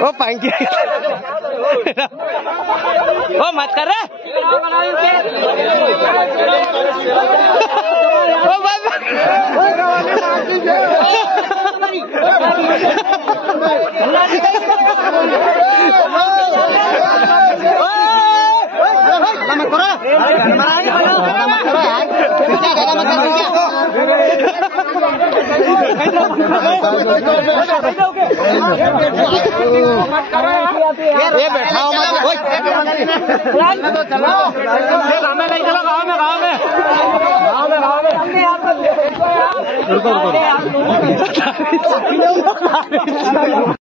ओ पांकी ओ मत कर रहे ओ बस ये बैठा हो गाँव में